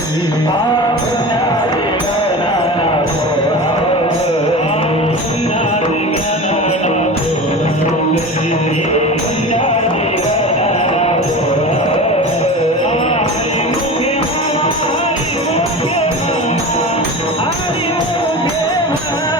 Hare Hare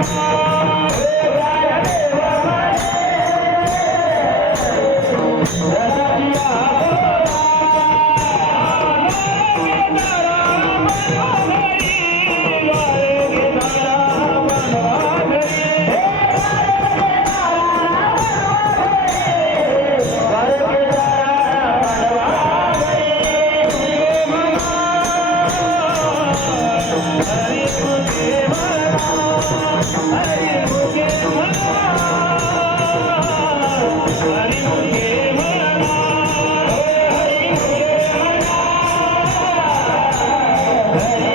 Oh. Yeah.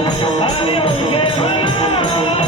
Olha o que